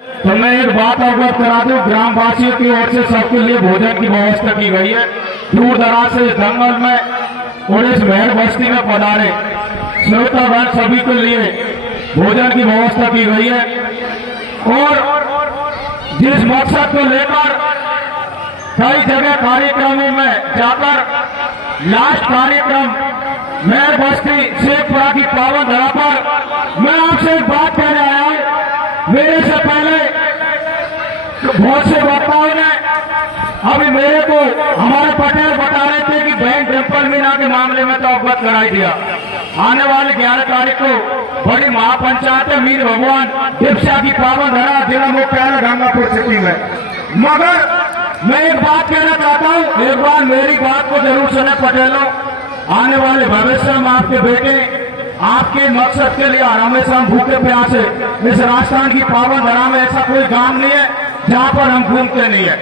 तो मैं एक बात अवगत करा दूं, ग्रामवासियों की ओर से सबके लिए भोजन की व्यवस्था की गई है। दूर दराज से इस जंगल में और इस मेहर बस्ती में पधारे श्रोतागण सभी के लिए भोजन की व्यवस्था की गई है। और जिस मकसद को लेकर कई जगह कार्यक्रमों में जाकर लास्ट कार्यक्रम मेहर बस्ती शेखपुरा की पावन धरा पर मैं आपसे एक बात कहने आया हूं। मेरे से पहले बहुत से वक्ताओं ने अभी मेरे को हमारे पटेल बता रहे थे कि बैंक टेम्पल मीना के मामले में तो अवगत कराई दिया। आने वाले 11 तारीख को बड़ी महापंचायत है मीर भगवान दीक्षा की पावन धरा जिला मुख्यालय गंगापुर सिटी में। मगर मैं एक बात कहना चाहता हूँ, एक बार मेरी बात को जरूर सुने पटेलों। आने वाले भविष्य में आपके बेटे आपके मकसद के लिए हमेशा हम भूखे प्यासे इस राजस्थान की पावन धरा में ऐसा कोई गांव नहीं है जहां पर हम घूमते नहीं है।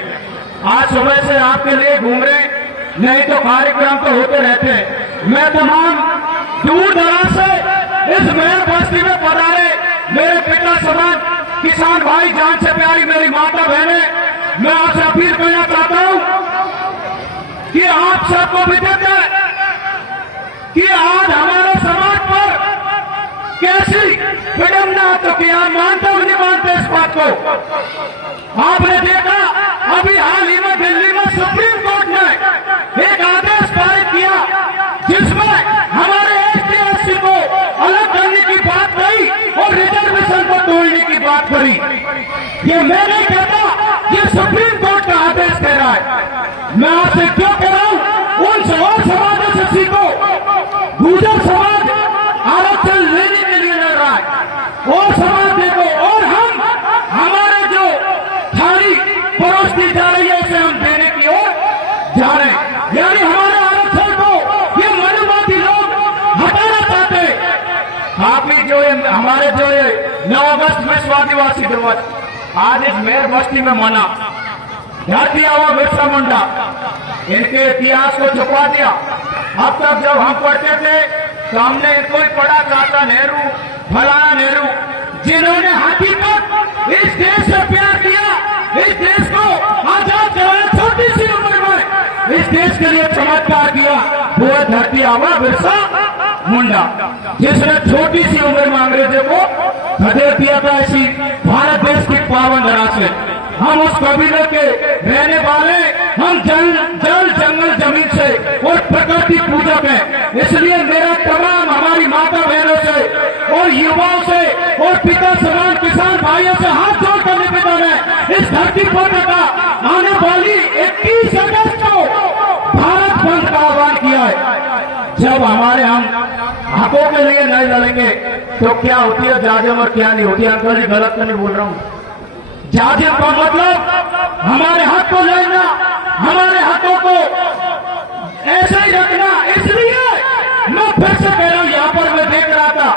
आज सुबह से आपके लिए घूम रहे, नहीं तो कार्यक्रम तो होते रहते हैं। मैं तमाम दूर दराज से इस मेहर बस्ती में पधारे मेरे पिता समान किसान भाई, जान से प्यारी मेरी माता बहने, मैं आपसे अपील करना चाहता हूं कि आप सबको विदित है कि आज हमारे समाज पर कैसी विडंबना तो क्या मानते हो नहीं मानते इस बात को। आपने देखा अभी हाल ही में दिल्ली में सुप्रीम कोर्ट ने एक आदेश पारित किया जिसमें हमारे एसटी को अलग करने की बात कही और रिजर्वेशन को तोड़ने की बात करी। ये मैं नहीं कहता, ये सुप्रीम कोर्ट का आदेश कह रहा है। मैं आपसे क्यों कह रहा हूं, उन समाजों से सीखो। गुर्जर समाज आरक्षण लेने के लिए लड़ रहा है और समाज देखो, और हम हमारे जो थाली परोसती जा रही है उसे हम देने की ओर जा रहे हैं। यानी हमारे आरक्षण को ये मनुवादी लोग हटाना चाहते हैं। आपकी जो हमारे जो 9 अगस्त विश्व आदिवासी दिवस आज इस मेहर बस्ती में मना, घर दिया हुआ बिरसा मुंडा, इनके इतिहास को छुपा दिया। अब तक जब हम पढ़ते थे तो हमने इनको ही पढ़ा, चाचा नेहरू, फलाना नेहरू, जिन्होंने हाथी पर इस देश से प्यार किया, इस देश को आजाद कराया छोटी सी उम्र में, इस देश के लिए चमत्कार किया, वो है धरती आवा बिरसा मुंडा, जिसने छोटी सी उम्र में अंग्रेजों को खदेड़ दिया था इसी भारत देश की पावन धरा से। हम उस कबीले के रहने वाले, हम जल जंगल जमीन से और प्रकृति पूजक हैं। इसलिए मेरा तमाम हमारी माता बहनों से और युवाओं से और पिता समान किसान भाइयों से हाथ जोड़कर निवेदन है, इस धरती पर का आने वाली 21 अगस्त को भारत बंद का आह्वान किया है। जब हमारे हम हकों के लिए नहीं लड़ेंगे तो क्या होती है जाजिम और क्या नहीं होती। अंकल जी गलत तो नहीं बोल रहा हूं। जाजिम का मतलब हमारे हक को लेना, हमारे हकों को ऐसे ही रखना। इसलिए मैं फिर से कह रहा हूं, यहाँ पर मैं देख रहा था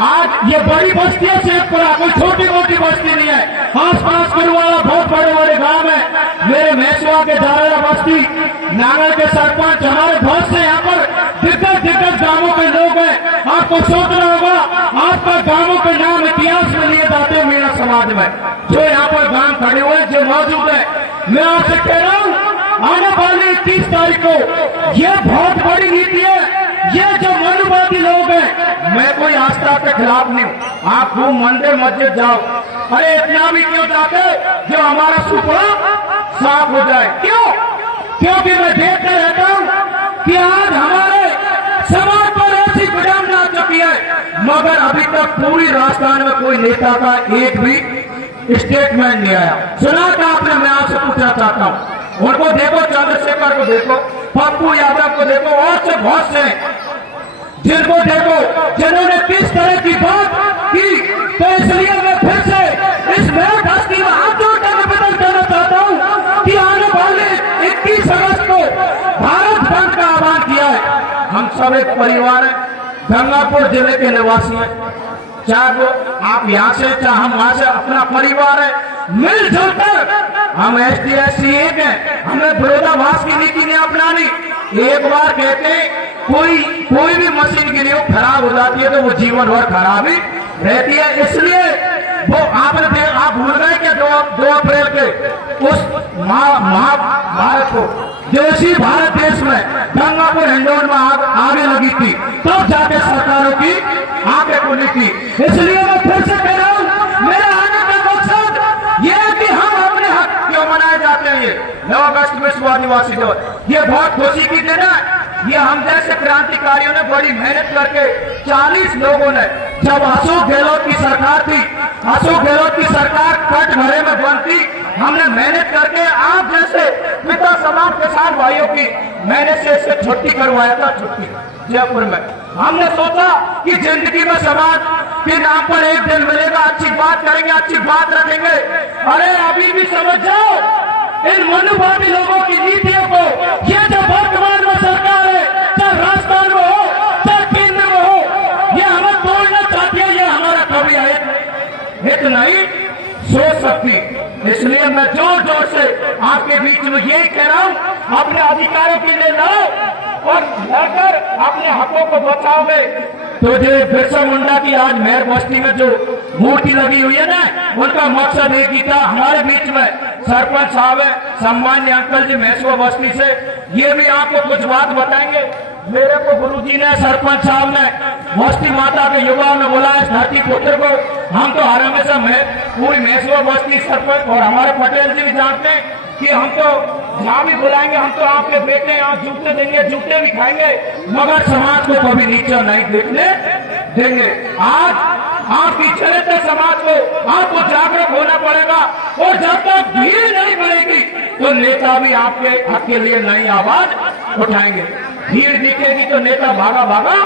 आज ये बड़ी बस्ती है शेखपुरा, कोई छोटी मोटी बस्ती नहीं है। आस पास वाला बहुत बड़े बड़े गांव है। मेरे मैसवा के दायरा बस्ती, नागल के सरपंच, हमारे बहुत से यहाँ पर दिग्गज गांवों के लोग हैं। आपको सोचना होगा, आपका गांवों के नाम इतिहास में लिए जाते हैं मेरा समाज में, जो यहाँ पर गांव खड़े हुए जो मौजूद है। मैं आपसे कह रहा हूँ आने वाली 21 तारीख को ये बहुत बड़ी नीति है। ये जो मनुवादी लोग हैं, मैं कोई आस्था के खिलाफ नहीं हूँ। आप खूब मंदिर मस्जिद जाओ, अरे इतना भी क्यों जाते जो हमारा सुपड़ा साफ हो जाए। क्यों? क्योंकि मैं देखते रहता हूँ कि आज हमारे समाज पर ऐसी विडंबना चुकी है, मगर अभी तक पूरी राजस्थान में कोई नेता का एक भी स्टेटमेंट नहीं आया। सुना था आपने? मैं आपसे पूछना चाहता हूँ, उनको देखो, चंद्रशेखर को देखो, पप्पू यादव को देखो, और से बहुत से जिनको देखो जिन्होंने किस तरह की बात की। तो इसलिए मैं फिर से इस मेहर बस्ती में हाथ जोड़कर निवेदन करना चाहता हूँ कि आने वाले 21 अगस्त को भारत बंद का आह्वान किया है। हम सब एक परिवार है, गंगापुर जिले के निवासी हैं, चाहे वो आप यहाँ से चाहे हम वहां से, अपना परिवार है। मिलजुल कर हम ST/SC एक है, हमें विरोधाभास की नीति नहीं अपनानी। एक बार कहते कोई भी मशीन की नहीं खराब हो जाती है तो वो जीवन भर खराब ही रहती है। इसलिए वो आप भूल गए कि महाभारत को, जो इसी भारत देश में गंगापुर हिंडोन में आगे लगी थी, तब जाके सरकारों की आंखें खुली थी। इसलिए मैं फिर से कह रहा हूँ, मेरा आने का मकसद ये है कि हम अपने हक क्यों मनाए जाते हैं। ये 9 अगस्त विश्व आदिवासी दिवस, ये बहुत खुशी की दिन है। ये हम जैसे क्रांतिकारियों ने बड़ी मेहनत करके 40 लोगों ने, जब अशोक गहलोत की सरकार थी, अशोक गहलोत की सरकार कटघरे में बंद थी, हमने मेहनत करके आप जैसे पिता समाज किसान भाइयों की मेहनत से इससे छुट्टी करवाया था, छुट्टी जयपुर में। हमने सोचा कि जिंदगी में समाज के नाम पर एक दिन मिलेगा, अच्छी बात करेंगे, अच्छी बात रखेंगे। अरे अभी भी समझ जाओ इन मनुवादी लोगों की नीतियों को। ये जो वर्तमान में सरकार है, चाहे राजस्थान में हो, चाहे केंद्र में हो, ये हमें तोड़ना चाहती है। ये हमारा कभी हित नहीं सोच सकती। इसलिए मैं जोर जोर से आपके बीच में यही कह रहा हूं, अपने अधिकारों के लिए लड़ो और लड़कर अपने हकों को बचाओगे। तो जो बिरसा मुंडा की आज मेहर बस्ती में जो मूर्ति लगी हुई है ना, उनका मकसद एक ही था। हमारे बीच में सरपंच साहब है, सम्मान्य अंकल जी महेशवा बस्ती से, ये भी आपको कुछ बात बताएंगे। मेरे को गुरुजी ने, सरपंच साहब ने, बस्ती माता के युवाओं ने बुलाया, इस धरती पुत्र को। हम तो हर हमेशा पूरी महेशवा बस्ती सरपंच और हमारे पटेल जी भी जानते हैं कि हम तो जहाँ भी बुलाएंगे, हम तो आपके बेटे यहाँ जूते देंगे, जूते भी खाएंगे, मगर समाज को कभी नीचा नहीं देखने देंगे। आज आपकी चरित्र समाज को आपको जागरूक होना पड़ेगा, और जब तक भीड़ नहीं बढ़ेगी तो नेता भी आपके हक के लिए नई आवाज उठाएंगे। भीड़ दिखेगी तो नेता भागा भागा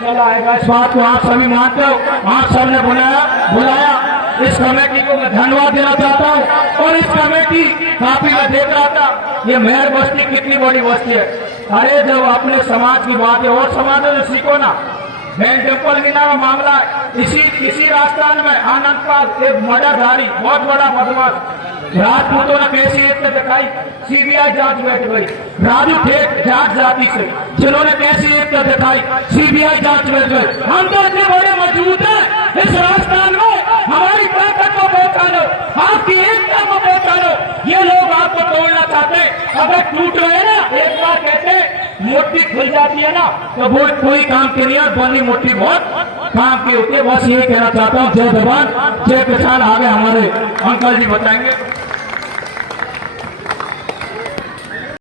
चला आएगा। इस बात को आप सभी मानते हो। आप सबने बुलाया इस कमेटी को मैं धन्यवाद देना चाहता हूँ। और इस कमेटी काफी मैं देख रहा था, ये मेहर बस्ती कितनी बड़ी बस्ती है। अरे जब अपने समाज की बात है, और समाजों से सीखो ना। मैं टेम्पल मीना का मामला है, इसी राजस्थान में आनंदपाल एक मर्डरधारी, बहुत बड़ा बदमाश, राजपूतों ने कैसी एकता दिखाई, सीबीआई जांच बैठ गई। राजू ठेठ जाट जाति से, जिन्होंने कैसी एकता दिखाई, सीबीआई जांच बैठ गई। हम तो इतने बड़े मजबूत हैं इस राजस्थान में, हमारी ताकत को पहचानो, आपकी एकता को पहचानो। ये लोग आपको तोड़ना चाहते हैं। अगर टूट रहे ना, एक बार कहते मोटी खुल जाती है ना, तो वो कोई काम के लिए बनी मोटी बहुत काम की होती है। बस यही कहना चाहता हूँ। जय जवान जय किसान। आगे हमारे अंकल जी बताएंगे।